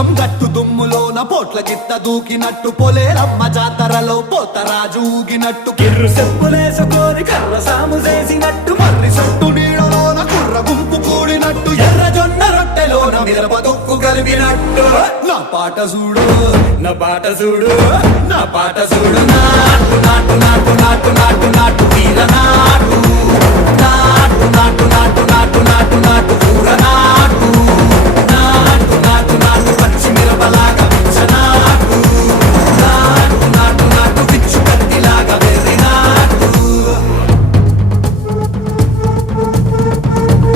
పోచం గట్టు దుమ్ములోన పోట్ల గిత్త దూకినట్టు పొలేరమ్మ జాతరలో పోతరాజు ఊగినట్టు కిర్రు చెప్పులేసుకొని కర్ర సాము చేసినట్టు మర్రి సొట్టు నీడలోన కుర్ర గుంపు కూడినట్టు ఎర్ర జొన్న రొట్టెలోన మిరప దొక్కు కలిపినట్టు నా పాట చూడు నా పాట చూడు నా పాట చూడు నాటు నాటు నాటు నాటు నాటు నాటు వీర నాటు నాటు నాటు నాటు నాటు నాటు నాటు